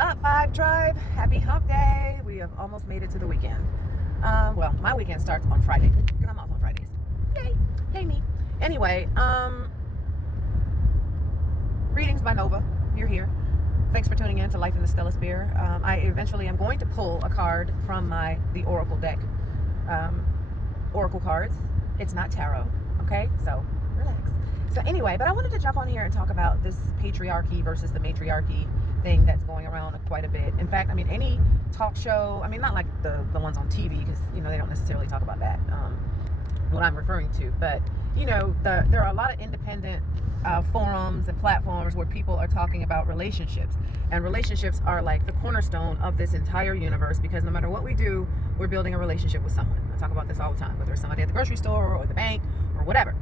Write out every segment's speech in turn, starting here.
up, Vibe Tribe? Happy hump day. We have almost made it to the weekend. Well, my weekend starts on Friday because I'm off on Fridays. Yay. Yay me. Anyway, readings by Nova. You're here. Thanks for tuning in to Life in the Stella Sphere. I eventually am going to pull a card from the Oracle deck. Oracle cards. It's not tarot. Okay? So, relax. So anyway, but I wanted to jump on here and talk about this patriarchy versus the matriarchy thing that's going around quite a bit. In fact, I mean, any talk show, I mean, not like the ones on TV, because, you know, they don't necessarily talk about that, what I'm referring to. But, you know, there are a lot of independent forums and platforms where people are talking about relationships. And relationships are like the cornerstone of this entire universe, because no matter what we do, we're building a relationship with someone. I talk about this all the time, whether it's somebody at the grocery store or the bank or whatever.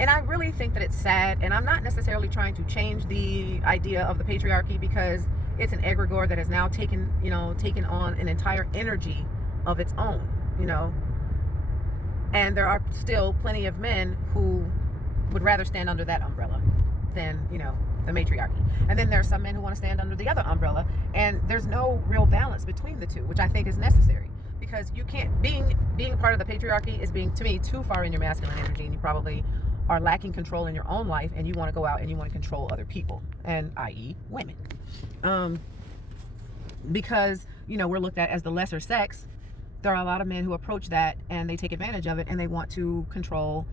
And I really think that it's sad, and I'm not necessarily trying to change the idea of the patriarchy, because it's an egregore that has now taken on an entire energy of its own, you know. And there are still plenty of men who would rather stand under that umbrella than, you know, the matriarchy. And then there are some men who want to stand under the other umbrella, and there's no real balance between the two, which I think is necessary, because you can't, being part of the patriarchy is being, to me, too far in your masculine energy, and you probably are lacking control in your own life, and you want to go out and you want to control other people, and i.e. women, because, you know, we're looked at as the lesser sex. There are a lot of men who approach that and they take advantage of it, and they want to control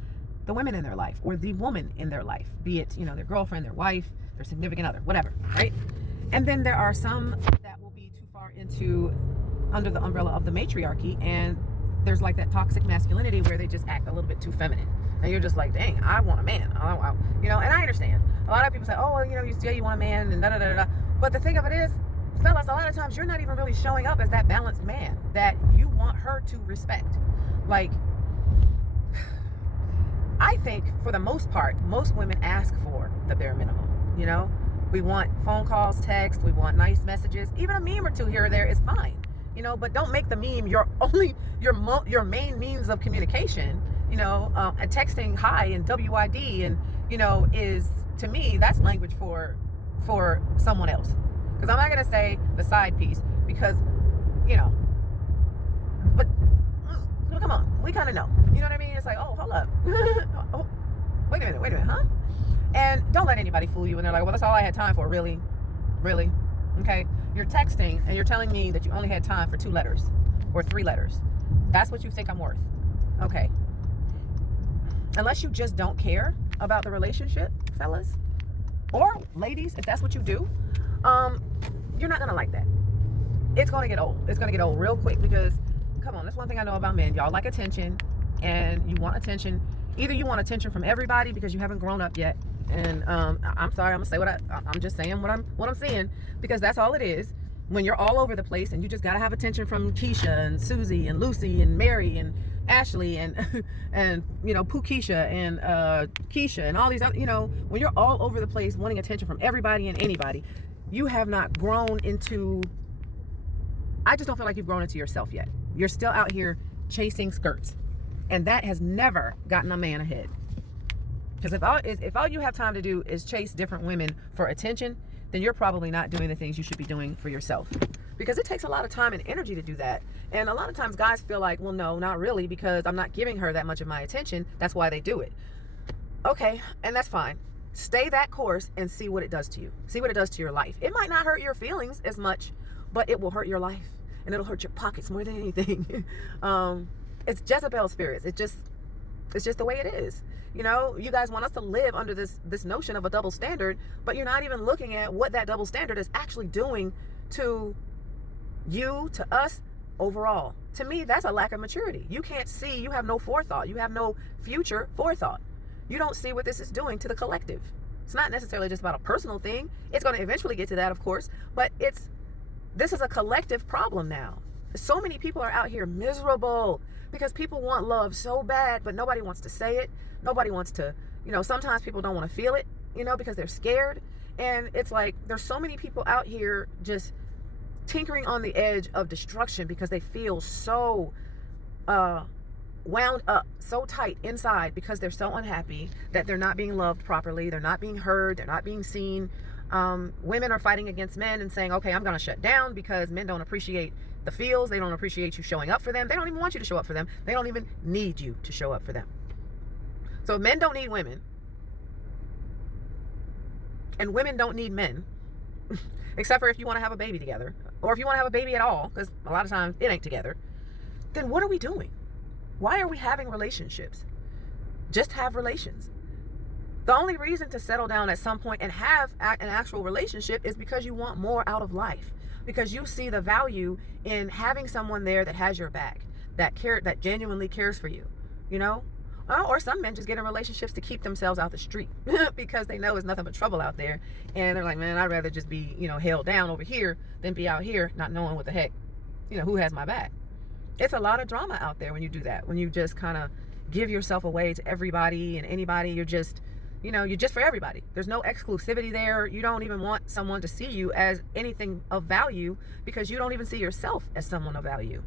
the women in their life, or the woman in their life, be it, you know, their girlfriend, their wife, their significant other, whatever, right? And then there are some that will be too far under the umbrella of the matriarchy, and there's like that toxic masculinity where they just act a little bit too feminine. And you're just like, dang, I want a man. You know, and I understand. A lot of people say, oh, you know, you say you want a man, and da-da-da-da. But the thing of it is, fellas, a lot of times you're not even really showing up as that balanced man that you want her to respect. Like, I think for the most part, most women ask for the bare minimum, you know? We want phone calls, text, we want nice messages. Even a meme or two here or there is fine, you know, but don't make the meme your main means of communication. You know, texting hi and WID, and, you know, is, to me, that's language for someone else. Because I'm not going to say the side piece, because, you know, but come on, we kind of know. You know what I mean? It's like, oh, hold up. Oh, wait a minute, huh? And don't let anybody fool you. And they're like, well, that's all I had time for. Really? Okay. You're texting and you're telling me that you only had time for 2 letters or 3 letters. That's what you think I'm worth. Okay. Unless you just don't care about the relationship, fellas, or ladies, if that's what you do, you're not gonna like that. It's gonna get old. It's gonna get old real quick, because, come on, that's one thing I know about men. Y'all like attention, and you want attention. Either you want attention from everybody because you haven't grown up yet, and I'm sorry, I'm gonna say I'm just saying what I'm seeing, because that's all it is. When you're all over the place and you just gotta have attention from Keisha and Susie and Lucy and Mary and Ashley and and, you know, Pookeisha and Keisha and all these other, you know, when you're all over the place wanting attention from everybody and anybody, you have not grown into, I just don't feel like you've grown into yourself yet. You're still out here chasing skirts, and that has never gotten a man ahead. Because if all you have time to do is chase different women for attention, then you're probably not doing the things you should be doing for yourself. Because it takes a lot of time and energy to do that. And a lot of times guys feel like, well, no, not really, because I'm not giving her that much of my attention. That's why they do it. Okay, and that's fine. Stay that course and see what it does to you. See what it does to your life. It might not hurt your feelings as much, but it will hurt your life. And it'll hurt your pockets more than anything. It's Jezebel spirits. It's just the way it is. You know, you guys want us to live under this notion of a double standard, but you're not even looking at what that double standard is actually doing to you, to us, overall. To me, that's a lack of maturity. You can't see, you have no forethought. You have no future forethought. You don't see what this is doing to the collective. It's not necessarily just about a personal thing. It's going to eventually get to that, of course, but this is a collective problem now. So many people are out here miserable because people want love so bad, but nobody wants to say it. Nobody wants to, you know, sometimes people don't want to feel it, you know, because they're scared. And it's like, there's so many people out here just tinkering on the edge of destruction because they feel so wound up, so tight inside, because they're so unhappy that they're not being loved properly. They're not being heard. They're not being seen. Women are fighting against men and saying, okay, I'm going to shut down because men don't appreciate the feels. They don't appreciate you showing up for them. They don't even want you to show up for them. They don't even need you to show up for them. So men don't need women. And women don't need men. Except for if you want to have a baby together. Or if you want to have a baby at all, because a lot of times it ain't together. Then what are we doing? Why are we having relationships? Just have relations. The only reason to settle down at some point and have an actual relationship is because you want more out of life. Because you see the value in having someone there that has your back, that genuinely cares for you, you know? Or some men just get in relationships to keep themselves out the street because they know it's nothing but trouble out there. And they're like, man, I'd rather just be, held down over here than be out here not knowing what the heck, who has my back. It's a lot of drama out there when you do that. When you just kind of give yourself away to everybody and anybody. You're just for everybody. There's no exclusivity there. You don't even want someone to see you as anything of value because you don't even see yourself as someone of value.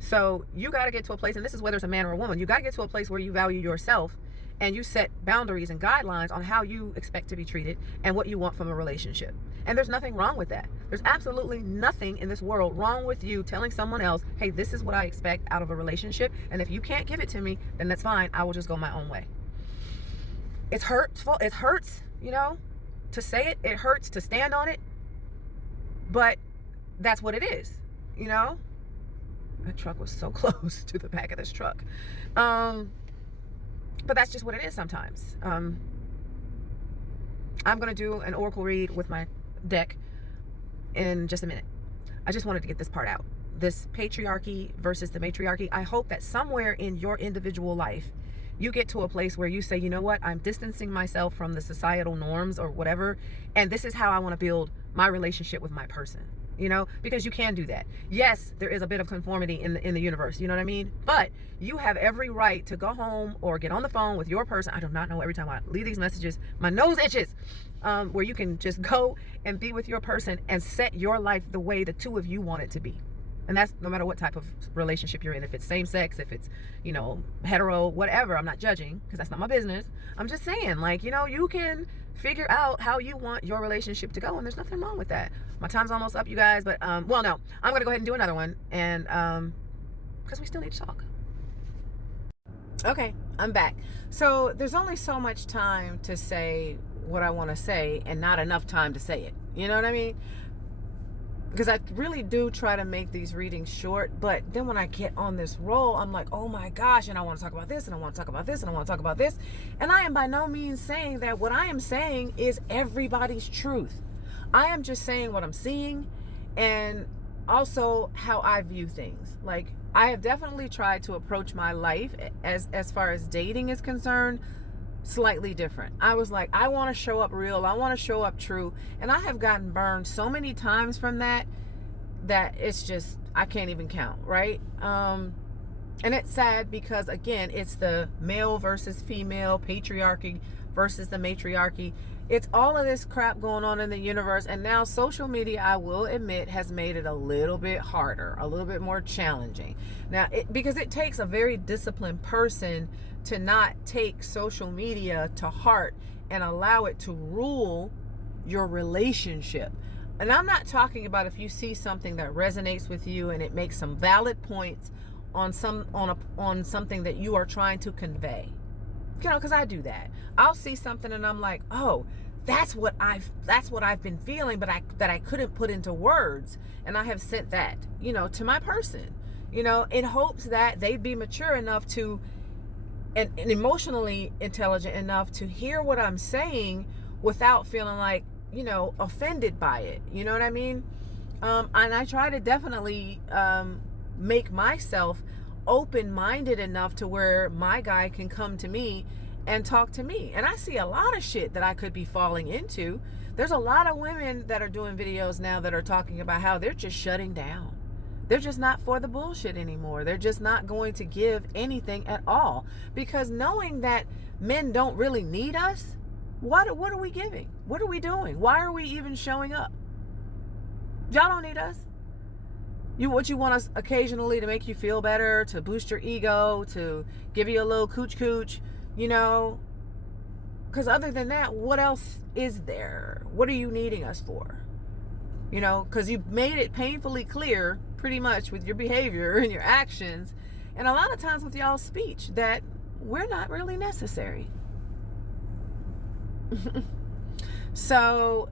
So you got to get to a place, and this is whether it's a man or a woman, you got to get to a place where you value yourself and you set boundaries and guidelines on how you expect to be treated and what you want from a relationship. And there's nothing wrong with that. There's absolutely nothing in this world wrong with you telling someone else, hey, this is what I expect out of a relationship. And if you can't give it to me, then that's fine. I will just go my own way. It's hurtful. It hurts, to say it. It hurts to stand on it. But that's what it is, That truck was so close to the back of this truck. But that's just what it is sometimes. I'm going to do an oracle read with my deck in just a minute. I just wanted to get this part out. This patriarchy versus the matriarchy. I hope that somewhere in your individual life, you get to a place where you say, you know what, I'm distancing myself from the societal norms or whatever, and this is how I want to build my relationship with my person, because you can do that. Yes, there is a bit of conformity in the universe, you know what I mean? But you have every right to go home or get on the phone with your person. I do not know, every time I leave these messages, my nose itches, where you can just go and be with your person and set your life the way the two of you want it to be. And that's no matter what type of relationship you're in. If it's same sex, if it's, hetero, whatever. I'm not judging because that's not my business. I'm just saying, you can figure out how you want your relationship to go. And there's nothing wrong with that. My time's almost up, you guys. But, no, I'm going to go ahead and do another one. And because we still need to talk. Okay, I'm back. So there's only so much time to say what I want to say and not enough time to say it. You know what I mean? Because I really do try to make these readings short, but then when I get on this roll, I'm like, oh my gosh, and I want to talk about this, and I want to talk about this, and I want to talk about this. And I am by no means saying that what I am saying is everybody's truth. I am just saying what I'm seeing and also how I view things. Like, I have definitely tried to approach my life as far as dating is concerned, slightly different. I was like, I want to show up real. I want to show up true. And I have gotten burned so many times from that it's just, I can't even count, right? And it's sad because, again, it's the male versus female, patriarchy versus the matriarchy. It's all of this crap going on in the universe. And now social media, I will admit, has made it a little bit harder, a little bit more challenging. Now, because it takes a very disciplined person to not take social media to heart and allow it to rule your relationship. And I'm not talking about if you see something that resonates with you and it makes some valid points on something that you are trying to convey. Because I do that. I'll see something and I'm like, oh, that's what I've been feeling, but that I couldn't put into words. And I have sent that, to my person, in hopes that they'd be mature enough to and emotionally intelligent enough to hear what I'm saying without feeling like, offended by it. You know what I mean? And I try to definitely make myself open-minded enough to where my guy can come to me and talk to me. And I see a lot of shit that I could be falling into. There's a lot of women that are doing videos now that are talking about how they're just shutting down. They're just not for the bullshit anymore. They're just not going to give anything at all. Because knowing that men don't really need us, what are we giving? What are we doing? Why are we even showing up? Y'all don't need us. What you want us occasionally to make you feel better, to boost your ego, to give you a little cooch, because other than that, what else is there? What are you needing us for? You know, because you've made it painfully clear, pretty much, with your behavior and your actions, and a lot of times with y'all's speech, that we're not really necessary. So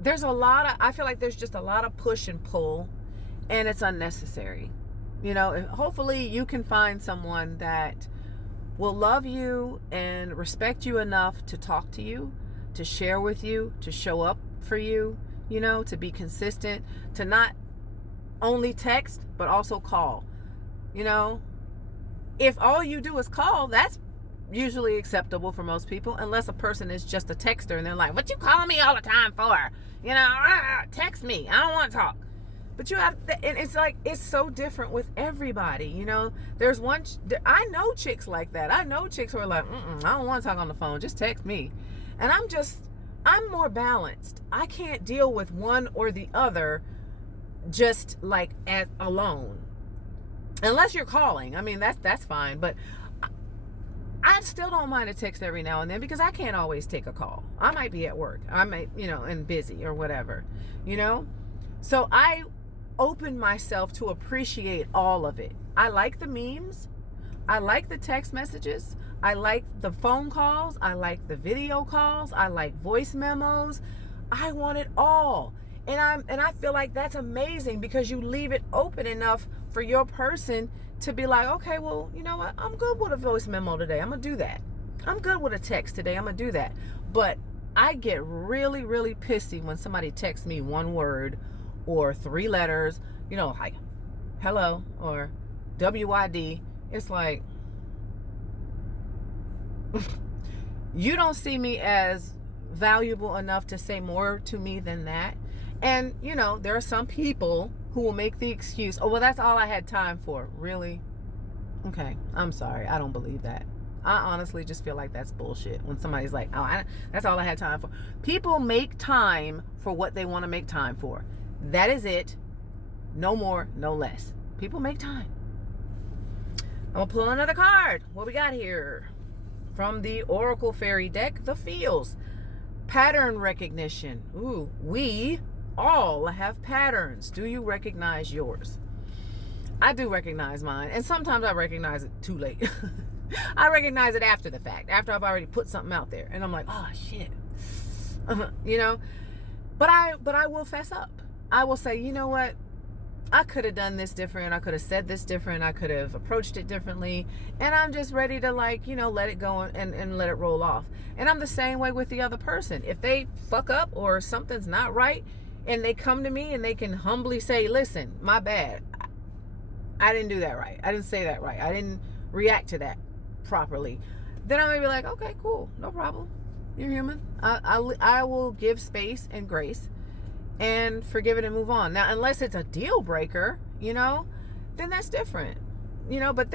there's I feel like there's just a lot of push and pull, and it's unnecessary. You know, hopefully you can find someone that will love you and respect you enough to talk to you, to share with you, to show up for you, you know, to be consistent, to not only text, but also call. You know, if all you do is call, that's usually acceptable for most people, unless a person is just a texter and they're like, what you calling me all the time for? You know, text me. I don't want to talk. But you have, and it's like, it's so different with everybody. You know, there's I know chicks like that. I know chicks who are like, I don't want to talk on the phone. Just text me. And I'm more balanced. I can't deal with one or the other just like alone. Unless you're calling. I mean, that's fine. But I still don't mind a text every now and then, because I can't always take a call. I might be at work. I might, you know, and busy or whatever, you know? So I open myself to appreciate all of it. I like the memes. I like the text messages. I like the phone calls. I like the video calls. I like voice memos. I want it all. And I feel like that's amazing, because you leave it open enough for your person to be like, okay, well, you know what? I'm good with a voice memo today. I'm going to do that. I'm good with a text today. I'm going to do that. But I get really, really pissy when somebody texts me one word or 3 letters, you know, like hello or WID. It's like, you don't see me as valuable enough to say more to me than that. And, you know, there are some people who will make the excuse, oh, well, that's all I had time for. Really? Okay, I'm sorry. I don't believe that. I honestly just feel like that's bullshit when somebody's like, oh, that's all I had time for. People make time for what they want to make time for. That is it. No more, no less. People make time. I'm going to pull another card. What we got here? From the Oracle Fairy deck, the Feels. Pattern recognition. Ooh, we all have patterns. Do you recognize yours? I do recognize mine, and sometimes I recognize it too late. I recognize it after the fact, after I've already put something out there, and I'm like, oh shit, you know. But I will fess up. I will say, you know what? I could have done this different. I could have said this different. I could have approached it differently. And I'm just ready to, like, you know, let it go and let it roll off. And I'm the same way with the other person. If they fuck up or something's not right and they come to me and they can humbly say, listen, my bad. I didn't do that right. I didn't say that right. I didn't react to that properly. Then I may be like, okay, cool. No problem. You're human. I will give space and grace and forgive it and move on. Now, unless it's a deal breaker, you know, then that's different. You know, but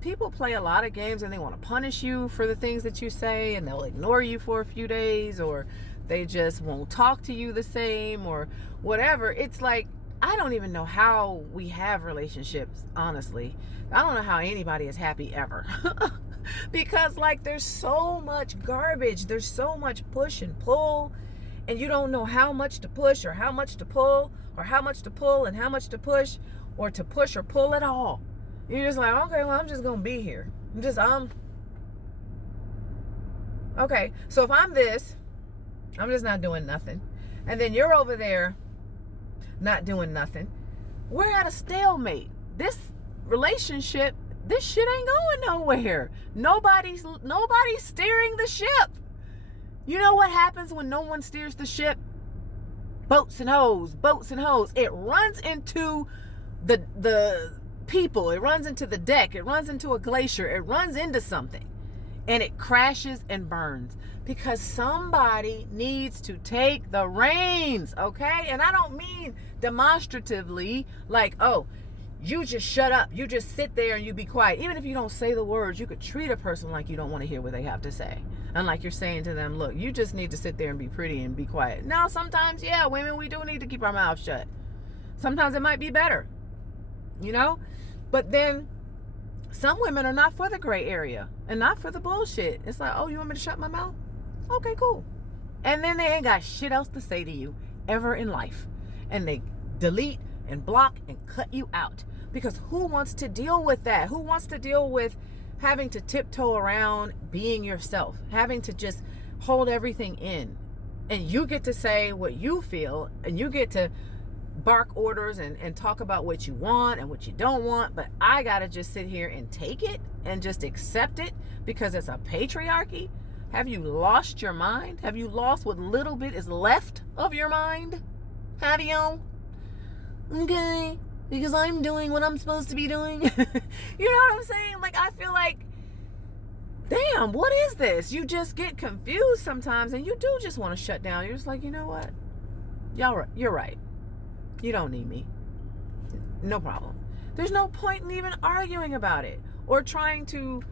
people play a lot of games and they want to punish you for the things that you say, and they'll ignore you for a few days, or they just won't talk to you the same, or whatever. It's like, I don't even know how we have relationships, honestly. I don't know how anybody is happy ever. Because, like, there's so much garbage. There's so much push and pull. And you don't know how much to push or how much to pull, or how much to pull and how much to push, or to push or pull at all. You're just like, okay, well, I'm just going to be here. Okay, so if I'm this, I'm just not doing nothing. And then you're over there not doing nothing. We're at a stalemate. This relationship, this shit ain't going nowhere. Nobody's steering the ship. You know what happens when no one steers the ship? Boats and hoes, boats and hoes. It runs into the people. It runs into the deck. It runs into a glacier. It runs into something. And it crashes and burns. Because somebody needs to take the reins, okay? And I don't mean demonstratively, like, oh, you just shut up. You just sit there and you be quiet. Even if you don't say the words, you could treat a person like you don't want to hear what they have to say. And like you're saying to them, look, you just need to sit there and be pretty and be quiet. Now, sometimes, yeah, women, we do need to keep our mouths shut. Sometimes it might be better, you know? But then some women are not for the gray area and not for the bullshit. It's like, oh, you want me to shut my mouth? Okay, cool. And then they ain't got shit else to say to you ever in life. And they delete and block and cut you out. Because who wants to deal with that? Who wants to deal with having to tiptoe around being yourself, having to just hold everything in? And you get to say what you feel, and you get to bark orders and talk about what you want and what you don't want, but I gotta just sit here and take it and just accept it because it's a patriarchy? Have you lost your mind? Have you lost what little bit is left of your mind? Have you? Okay, because I'm doing what I'm supposed to be doing. You know what I'm saying? Like, I feel like, damn, what is this? You just get confused sometimes, and you do just want to shut down. You're just like, you know what? You're right. You don't need me. No problem. There's no point in even arguing about it or trying to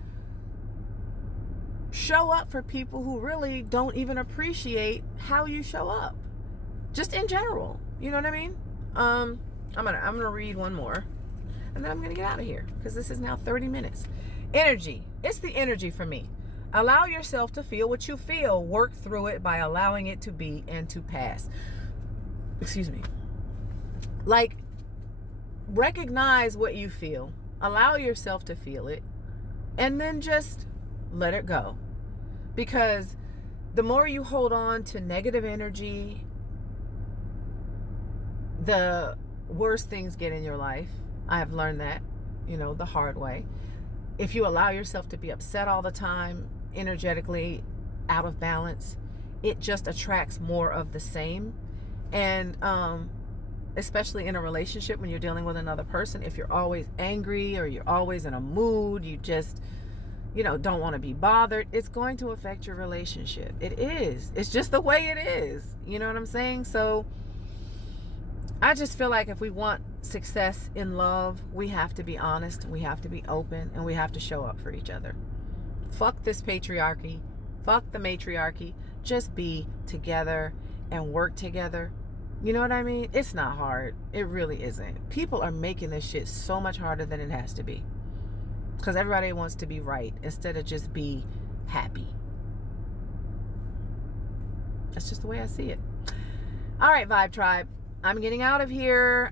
show up for people who really don't even appreciate how you show up. Just in general. You know what I mean? I'm gonna read one more, and then I'm gonna get out of here because this is now 30 minutes. Energy. It's the energy for me. Allow yourself to feel what you feel. Work through it by allowing it to be and to pass. Excuse me. Like, recognize what you feel. Allow yourself to feel it, and then just let it go. Because the more you hold on to negative energy, the worse things get in your life. I have learned that, the hard way. If you allow yourself to be upset all the time, energetically out of balance, it just attracts more of the same. And especially in a relationship, when you're dealing with another person, if you're always angry or you're always in a mood, you just don't want to be bothered, it's going to affect your relationship. It is. It's just the way it is. You know what I'm saying? So I just feel like if we want success in love, we have to be honest, we have to be open, and we have to show up for each other. Fuck this patriarchy. Fuck the matriarchy. Just be together and work together. You know what I mean? It's not hard. It really isn't. People are making this shit so much harder than it has to be. Because everybody wants to be right instead of just be happy. That's just the way I see it. All right, Vibe Tribe. I'm getting out of here.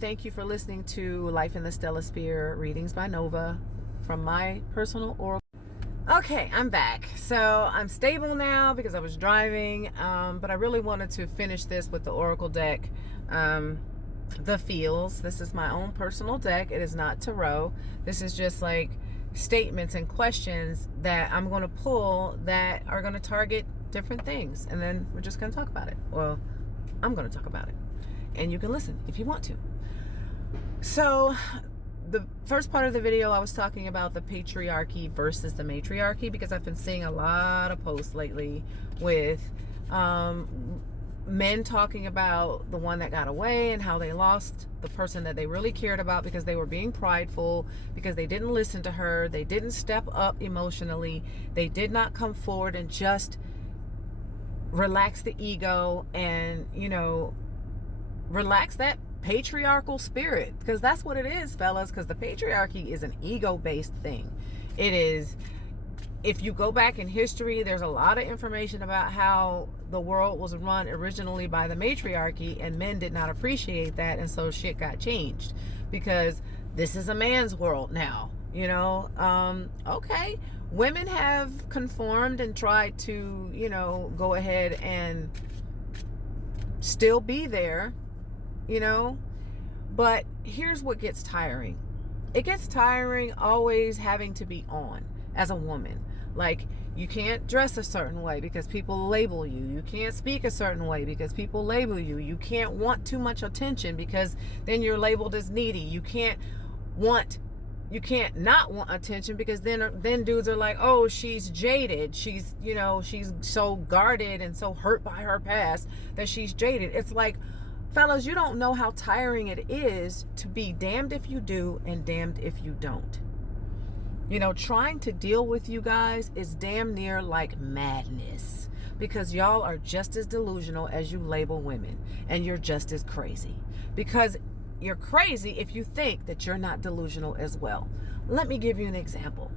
Thank you for listening to Life in the Stellar Sphere readings by Nova from my personal oracle. Okay, I'm back. So I'm stable now because I was driving, but I really wanted to finish this with the oracle deck, the Feels. This is my own personal deck. It is not tarot. This is just like statements and questions that I'm going to pull that are going to target different things, and then we're just going to talk about it. Well, I'm going to talk about it, and you can listen if you want to. So the first part of the video, I was talking about the patriarchy versus the matriarchy, because I've been seeing a lot of posts lately with men talking about the one that got away and how they lost the person that they really cared about because they were being prideful, because they didn't listen to her, they didn't step up emotionally, they did not come forward and just relax the ego and relax that patriarchal spirit, because that's what it is, fellas. Because the patriarchy is an ego-based thing. It is. If you go back in history, there's a lot of information about how the world was run originally by the matriarchy, and men did not appreciate that, and so shit got changed because this is a man's world now. Okay, women have conformed and tried to go ahead and still be there, but here's what gets tiring. It gets tiring always having to be on as a woman. Like, you can't dress a certain way because people label you. You can't speak a certain way because people label you. You can't want too much attention because then you're labeled as needy. You can't not want attention because then dudes are like, oh, she's jaded. She's so guarded and so hurt by her past that she's jaded. It's like, fellas, you don't know how tiring it is to be damned if you do and damned if you don't. Trying to deal with you guys is damn near like madness, because y'all are just as delusional as you label women, and you're just as crazy, because you're crazy if you think that you're not delusional as well. Let me give you an example.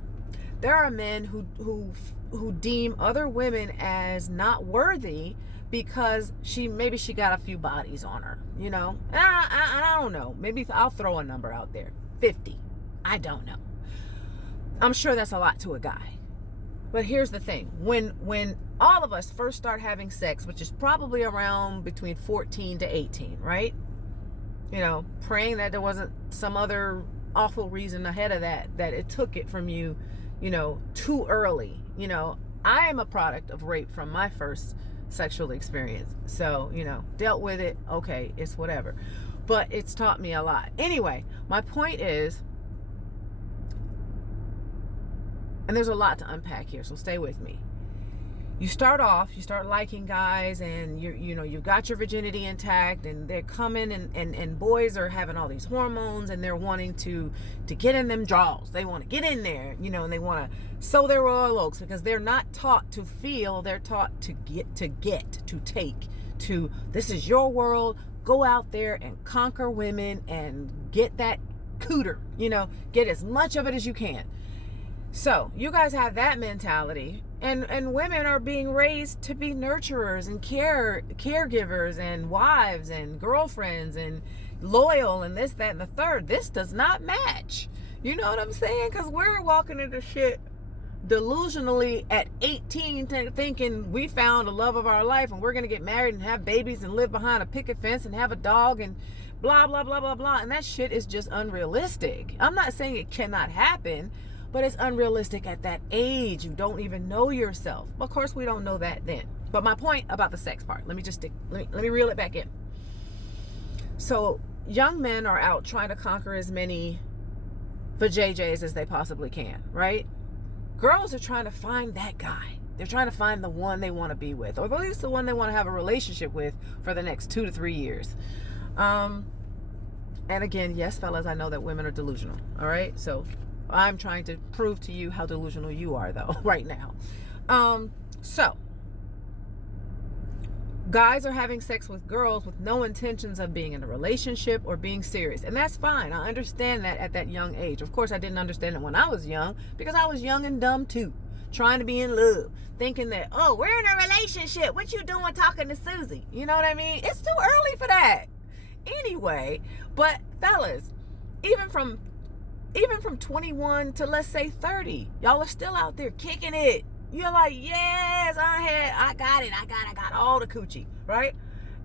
There are men who deem other women as not worthy because maybe she got a few bodies on her, you know. And I don't know. Maybe I'll throw a number out there, 50. I don't know. I'm sure that's a lot to a guy. But here's the thing: when all of us first start having sex, which is probably around between 14 to 18, right? You know, praying that there wasn't some other awful reason ahead of that it took it from you, you know, too early. You know, I am a product of rape from my first sexual experience. So, you know, dealt with it. Okay, it's whatever. But it's taught me a lot. Anyway, my point is, and there's a lot to unpack here, so stay with me. You start liking guys, and you've got your virginity intact, and they're coming, and boys are having all these hormones, and they're wanting to get in them draws. They want to get in there, you know, and they want to sow their royal oats, because they're not taught to feel, they're taught to take. This is your world. Go out there and conquer women and get that cooter, you know, get as much of it as you can. So you guys have that mentality, and women are being raised to be nurturers and caregivers and wives and girlfriends and loyal and this, that, and the third. This does not match. You know what I'm saying? Because we're walking into shit delusionally at 18, thinking we found the love of our life and we're going to get married and have babies and live behind a picket fence and have a dog and blah, blah, blah, blah, blah. And that shit is just unrealistic. I'm not saying it cannot happen, but it's unrealistic at that age. You don't even know yourself. Of course, we don't know that then. But my point about the sex part, let me reel it back in. So young men are out trying to conquer as many vajayjays as they possibly can, right? Girls are trying to find that guy. They're trying to find the one they want to be with, or at least the one they want to have a relationship with for the next 2 to 3 years. And again, yes, fellas, I know that women are delusional. All right. So I'm trying to prove to you how delusional you are, though, right now. So guys are having sex with girls with no intentions of being in a relationship or being serious. And that's fine. I understand that at that young age. Of course, I didn't understand it when I was young, because I was young and dumb too, trying to be in love, thinking that, oh, we're in a relationship. What you doing talking to Susie? You know what I mean? It's too early for that. Anyway, but fellas, even from 21 to, let's say, 30, y'all are still out there kicking it. You're like, yes, I got all the coochie, right?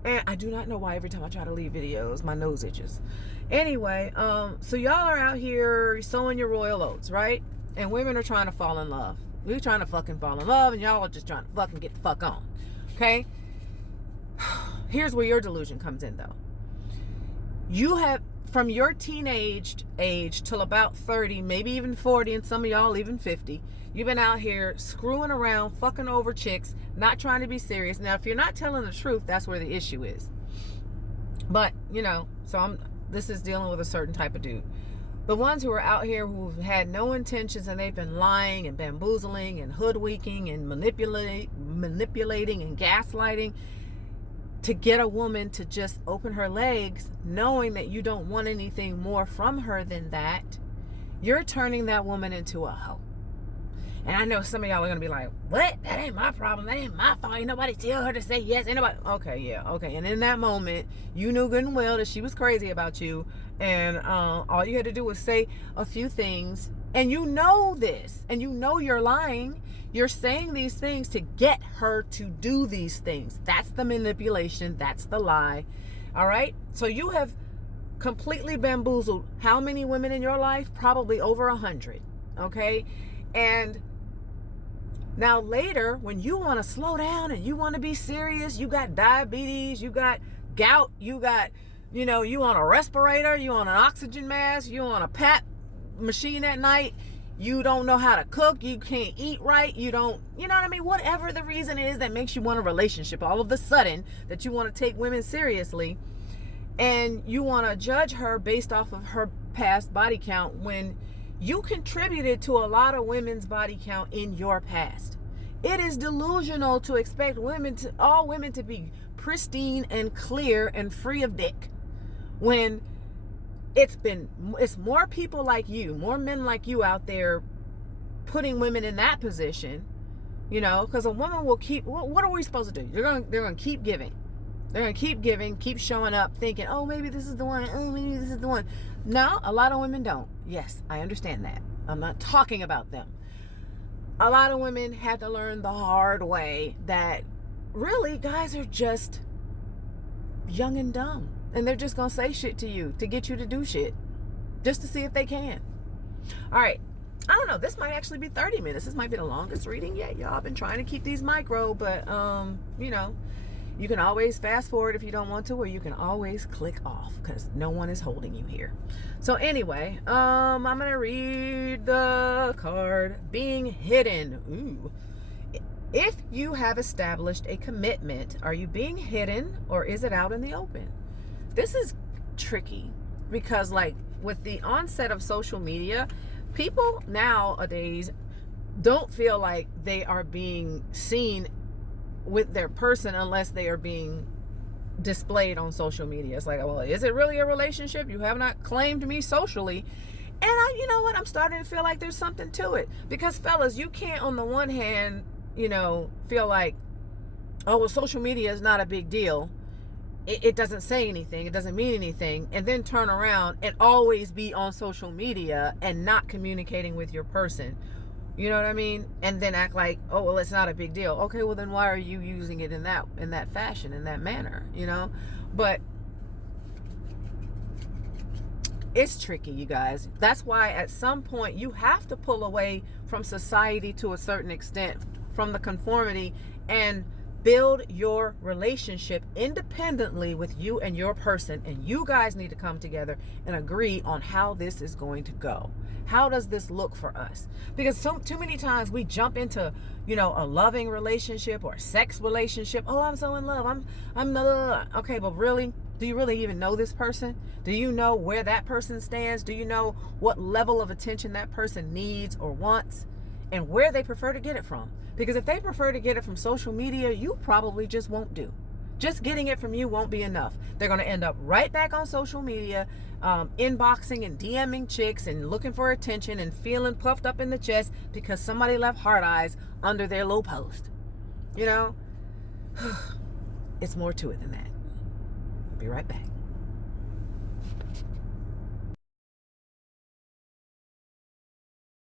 And I do not know why every time I try to leave videos, my nose itches. Anyway, so y'all are out here sowing your royal oats, right? And women are trying to fall in love. We're trying to fucking fall in love, and y'all are just trying to fucking get the fuck on. Okay? Here's where your delusion comes in, though. You have, from your teenage age till about 30, maybe even 40, and some of y'all even 50, you've been out here screwing around, fucking over chicks, not trying to be serious. Now, if you're not telling the truth, that's where the issue is. But, you know, so this is dealing with a certain type of dude. The ones who are out here who've had no intentions, and they've been lying and bamboozling and hoodwinking and manipulating and gaslighting to get a woman to just open her legs, knowing that you don't want anything more from her than that, you're turning that woman into a hoe. And I know some of y'all are going to be like, what? That ain't my problem. That ain't my fault. Ain't nobody tell her to say yes. Ain't nobody. Okay, yeah, okay. And in that moment, you knew good and well that she was crazy about you. And all you had to do was say a few things. And you know this. And you know you're lying. You're saying these things to get her to do these things. That's the manipulation. That's the lie. All right? So you have completely bamboozled how many women in your life? Probably over 100. Okay? And now later, when you want to slow down and you want to be serious, you got diabetes, you got gout, you got, you know, you on a respirator, you on an oxygen mask, you on a PAP machine at night, you don't know how to cook, you can't eat right, you don't, you know what I mean? Whatever the reason is that makes you want a relationship, all of a sudden that you want to take women seriously, and you want to judge her based off of her past body count when you contributed to a lot of women's body count in your past. It is delusional to expect all women to be pristine and clear and free of dick, when it's more people like you, more men like you out there putting women in that position, you know, because a woman will keep, what are we supposed to do? They're going to keep giving. They're going to keep giving, keep showing up thinking, oh, maybe this is the one. Oh, maybe this is the one. No, a lot of women don't. Yes, I understand that. I'm not talking about them. A lot of women had to learn the hard way that really guys are just young and dumb. And they're just going to say shit to you to get you to do shit just to see if they can. All right. I don't know. This might actually be 30 minutes. This might be the longest reading yet, y'all. I've been trying to keep these micro, but, you know, you can always fast forward if you don't want to, or you can always click off because no one is holding you here. So anyway, I'm going to read the card, being hidden. Ooh. If you have established a commitment, are you being hidden or is it out in the open? This is tricky because, like, with the onset of social media, people nowadays don't feel like they are being seen with their person unless they are being displayed on social media. It's like, well, is it really a relationship? You have not claimed me socially. And you know what? I'm starting to feel like there's something to it. Because fellas, you can't on the one hand, you know, feel like, oh, well, social media is not a big deal. It doesn't say anything. It doesn't mean anything. And then turn around and always be on social media and not communicating with your person. You know what I mean? And then act like, oh, well, it's not a big deal. Okay, well, then why are you using it in that fashion, in that manner, you know? But it's tricky, you guys. That's why at some point you have to pull away from society to a certain extent, from the conformity, and build your relationship independently with you and your person. And you guys need to come together and agree on how this is going to go. How does this look for us? Because too many times we jump into, you know, a loving relationship or a sex relationship. Oh, I'm so in love. I'm okay, but really, do you really even know this person? Do you know where that person stands? Do you know what level of attention that person needs or wants and where they prefer to get it from? Because if they prefer to get it from social media, you probably just won't do. Just getting it from you won't be enough. They're going to end up right back on social media, inboxing and DMing chicks and looking for attention and feeling puffed up in the chest because somebody left heart eyes under their low post. You know, it's more to it than that. I'll be right back.